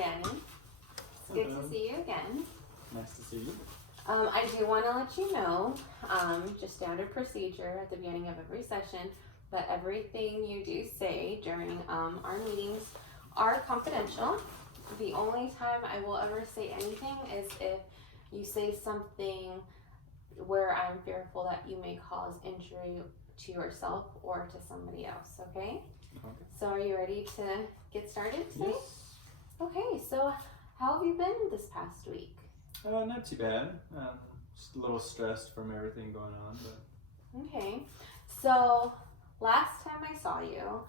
Danny. It's good to see you again. Nice to see you. I do want to let you know, just standard procedure at the beginning of every session, but everything you do say during our meetings are confidential. The only time I will ever say anything is if you say something where I'm fearful that you may cause injury to yourself or to somebody else, okay? Okay. So are you ready to get started today? Yes. Okay, so how have you been this past week? Not too bad. Just a little stressed from everything going on, but. Okay, so last time I saw you,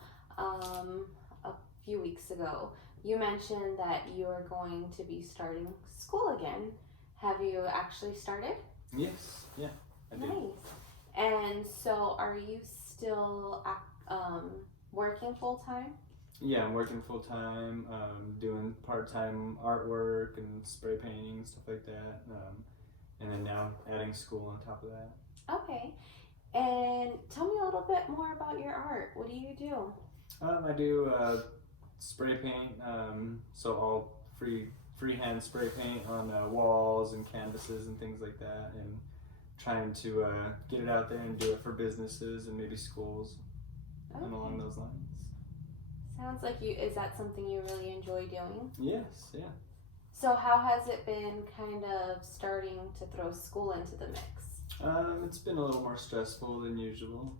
a few weeks ago, you mentioned that you are going to be starting school again. Have you actually started? Yes. Yeah. I do. Nice. And so, are you still working full time? Yeah, I'm working full time, doing part time artwork and spray painting, stuff like that. And then now adding school on top of that. Okay. And tell me a little bit more about your art. What do you do? I do spray paint, so all freehand spray paint on walls and canvases and things like that, and trying to get it out there and do it for businesses and maybe schools and along those lines. Sounds like you. Is that something you really enjoy doing? Yes, yeah. So how has it been kind of starting to throw school into the mix? It's been a little more stressful than usual.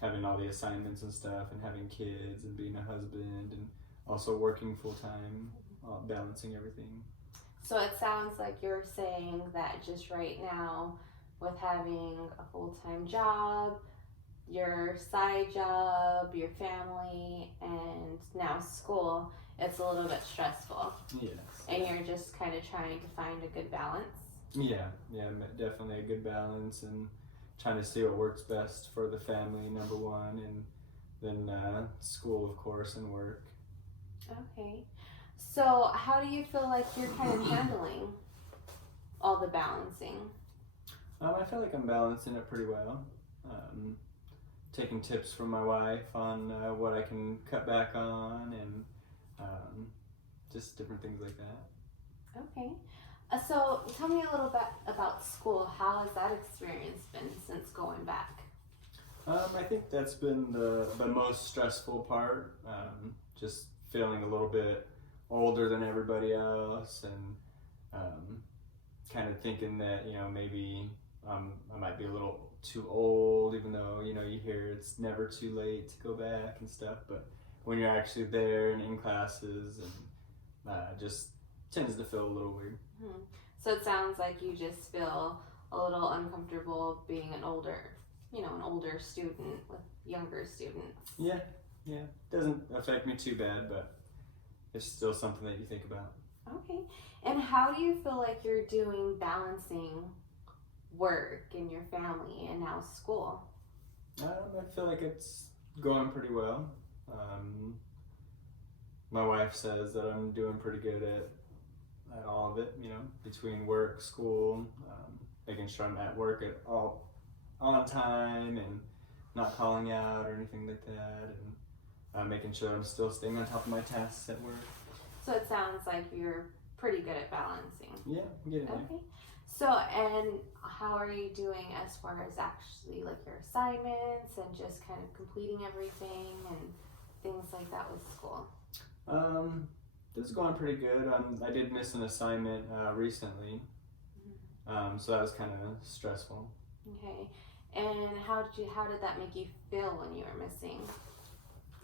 Having all the assignments and stuff, and having kids, and being a husband, and also working full time, balancing everything. So it sounds like you're saying that just right now, with having a full-time job, your side job, your family, and now school, it's a little bit stressful. Yes. And you're just kind of trying to find a good balance. Yeah, definitely a good balance, and trying to see what works best for the family, number one, and then school, of course, and work. Okay. So how do you feel like you're kind of handling all the balancing? I feel like I'm balancing it pretty well. Taking tips from my wife on what I can cut back on, and just different things like that. Okay. So tell me a little bit about school. How has that experience been since going back? I think that's been the most stressful part. Just feeling a little bit older than everybody else, and kind of thinking that maybe I might be a little too old, even though you hear it's never too late to go back and stuff. But when you're actually there and in classes, and just tends to feel a little weird. So it sounds like you just feel a little uncomfortable being an older student with younger students. Yeah. Doesn't affect me too bad, but it's still something that you think about. Okay. And how do you feel like you're doing balancing work and your family and now school? I feel like it's going pretty well. My wife says that I'm doing pretty good at all of it, between work, school, making sure I'm at work at all on time and not calling out or anything like that, and making sure I'm still staying on top of my tasks at work. So it sounds like you're pretty good at balancing. Yeah, I'm getting there. Okay. So, and how are you doing as far as actually like your assignments and just kind of completing everything and things like that with school? This is going pretty good. I did miss an assignment recently, so that was kind of stressful. Okay. And how did that make you feel when you were missing,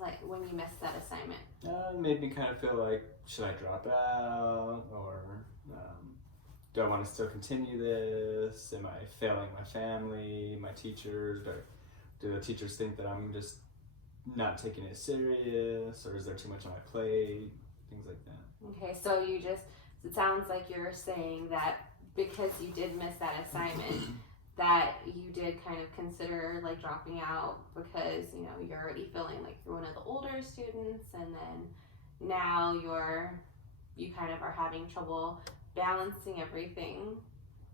like when you missed that assignment? It made me kind of feel like, should I drop out, or do I want to still continue this? Am I failing my family, my teachers? Do the teachers think that I'm just not taking it serious, or is there too much on my plate? Things like that. Okay, so it sounds like you're saying that because you did miss that assignment, that you did kind of consider like dropping out because you're already feeling like you're one of the older students, and then now you kind of are having trouble balancing everything,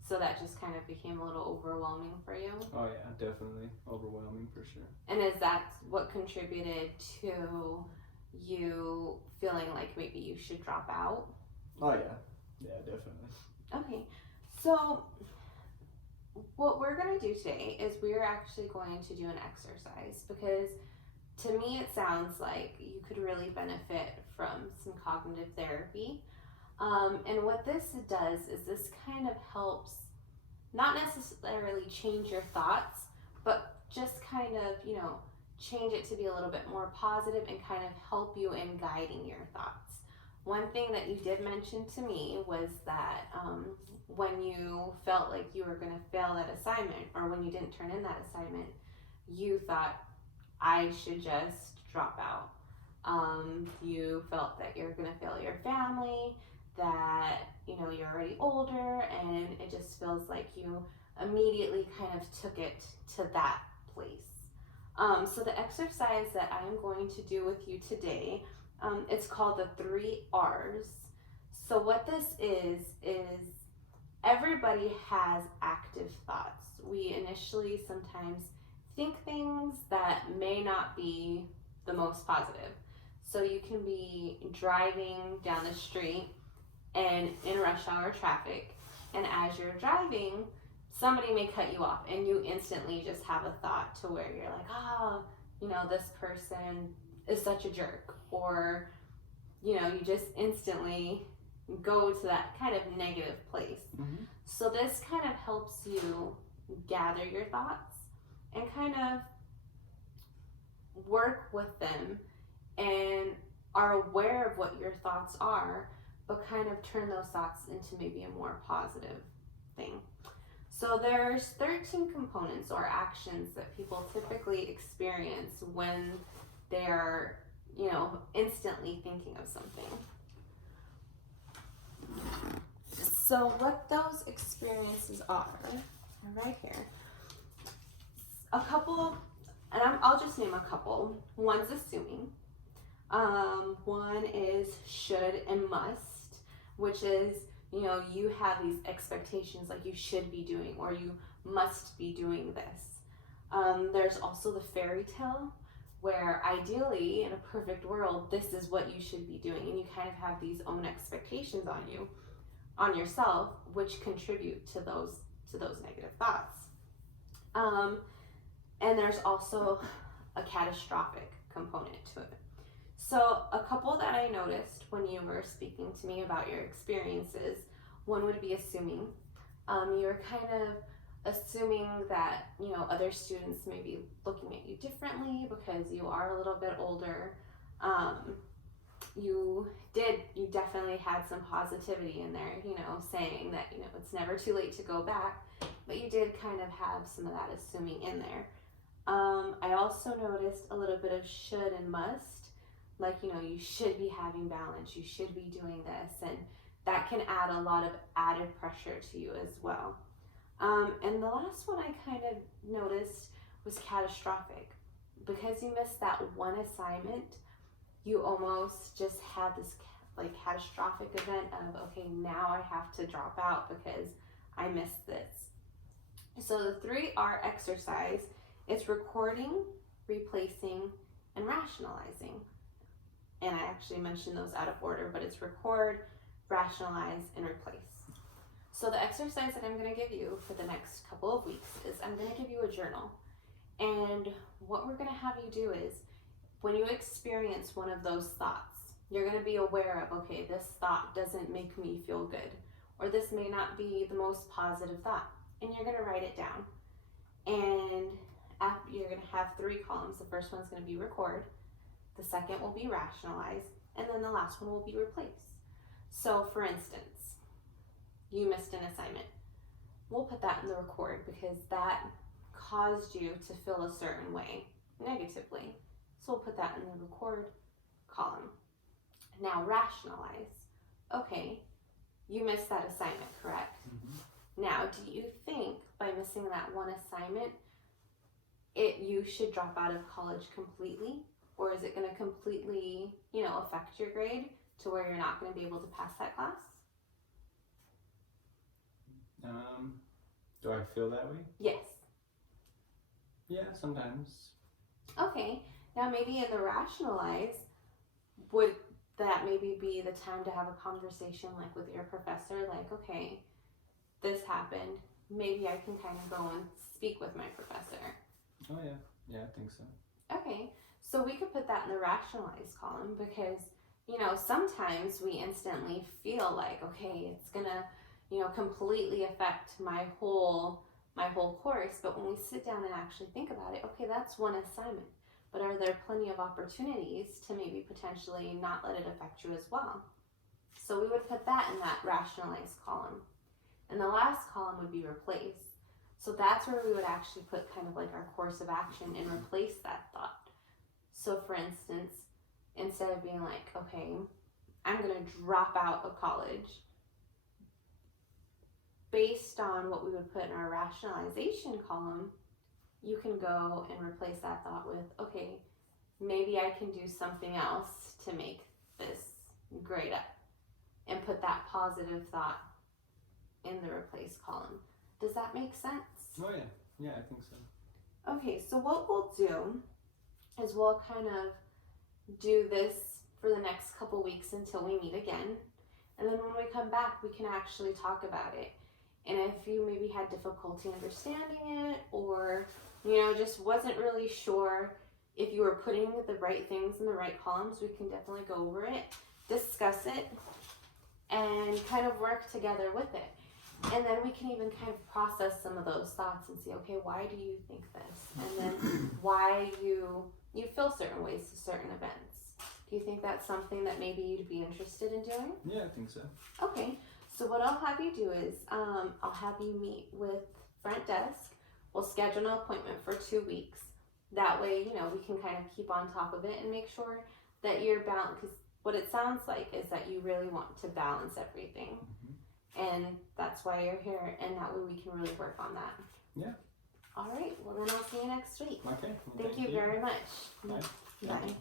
so that just kind of became a little overwhelming for you. Oh yeah, definitely overwhelming for sure. And is that what contributed to you feeling like maybe you should drop out? Oh yeah, definitely. Okay, so what we're going to do today is we're actually going to do an exercise, because to me it sounds like you could really benefit from some cognitive therapy. And what this does is this kind of helps not necessarily change your thoughts, but just kind of, change it to be a little bit more positive and kind of help you in guiding your thoughts. One thing that you did mention to me was that when you felt like you were going to fail that assignment, or when you didn't turn in that assignment, you thought, I should just drop out. You felt that you're going to fail your family, that you're already older, and it just feels like you immediately kind of took it to that place. So the exercise that I'm going to do with you today, it's called the 3 R's. So what this is everybody has active thoughts. We initially sometimes think things that may not be the most positive. So you can be driving down the street and in rush hour traffic, and as you're driving, somebody may cut you off and you instantly just have a thought to where you're like, this person is such a jerk, or you just instantly go to that kind of negative place. Mm-hmm. So this kind of helps you gather your thoughts and kind of work with them, and are aware of what your thoughts are, but kind of turn those thoughts into maybe a more positive thing. So there's 13 components or actions that people typically experience when they're, instantly thinking of something. So what those experiences are right here. A couple, and I'll just name a couple. One's assuming. One is should and must, which is, you have these expectations like you should be doing, or you must be doing this. There's also the fairy tale, where ideally in a perfect world, this is what you should be doing, and you kind of have these own expectations on yourself, which contribute to those negative thoughts. And there's also a catastrophic component to it. So a couple that I noticed when you were speaking to me about your experiences, one would be assuming. You're kind of assuming that, other students may be looking at you differently because you are a little bit older. You definitely had some positivity in there, saying that, it's never too late to go back, but you did kind of have some of that assuming in there. I also noticed a little bit of should and must, like, you should be having balance, you should be doing this, and that can add a lot of added pressure to you as well. And the last one I kind of noticed was catastrophic. Because you missed that one assignment, you almost just had this like catastrophic event of, okay, now I have to drop out because I missed this. So the 3R exercise is recording, replacing, and rationalizing. And I actually mentioned those out of order, but it's record, rationalize, and replace. So the exercise that I'm going to give you for the next couple of weeks is I'm going to give you a journal. And what we're going to have you do is, when you experience one of those thoughts, you're going to be aware of, okay, this thought doesn't make me feel good, or this may not be the most positive thought, and you're going to write it down. And you're going to have 3 columns. The first one's going to be record, the second will be rationalize, and then the last one will be replace. So for instance, you missed an assignment. We'll put that in the record because that caused you to feel a certain way negatively. So we'll put that in the record column. Now rationalize. Okay, you missed that assignment, correct? Mm-hmm. Now, do you think by missing that one assignment, you should drop out of college completely? Or is it going to completely, affect your grade to where you're not going to be able to pass that class? Do I feel that way? Yes. Yeah, sometimes. Okay, now maybe in the rationalize, would that maybe be the time to have a conversation like with your professor, like, okay, this happened, maybe I can kind of go and speak with my professor? Oh yeah, yeah, I think so. Okay, so we could put that in the rationalize column, because sometimes we instantly feel like, okay, it's gonna completely affect my whole course. But when we sit down and actually think about it, okay, that's one assignment, but are there plenty of opportunities to maybe potentially not let it affect you as well? So we would put that in that rationalize column. And the last column would be replace. So that's where we would actually put kind of like our course of action and replace that thought. So for instance, instead of being like, okay, I'm going to drop out of college, based on what we would put in our rationalization column, you can go and replace that thought with, okay, maybe I can do something else to make this grade up, and put that positive thought in the replace column. Does that make sense? Oh yeah, yeah, I think so. Okay, so what we'll do is we'll kind of do this for the next couple weeks until we meet again. And then when we come back, we can actually talk about it. And if you maybe had difficulty understanding it, or just wasn't really sure if you were putting the right things in the right columns, we can definitely go over it, discuss it, and kind of work together with it. And then we can even kind of process some of those thoughts and see, okay, why do you think this? And then why you feel certain ways to certain events. Do you think that's something that maybe you'd be interested in doing? Yeah, I think so. Okay, so what I'll have you do is I'll have you meet with front desk. We'll schedule an appointment for 2 weeks. That way, we can kind of keep on top of it and make sure that you're balanced. Because what it sounds like is that you really want to balance everything. And that's why you're here, and that way we can really work on that. Yeah. All right, well then I'll see you next week. Okay. Well, Thank you very much. Bye. Bye.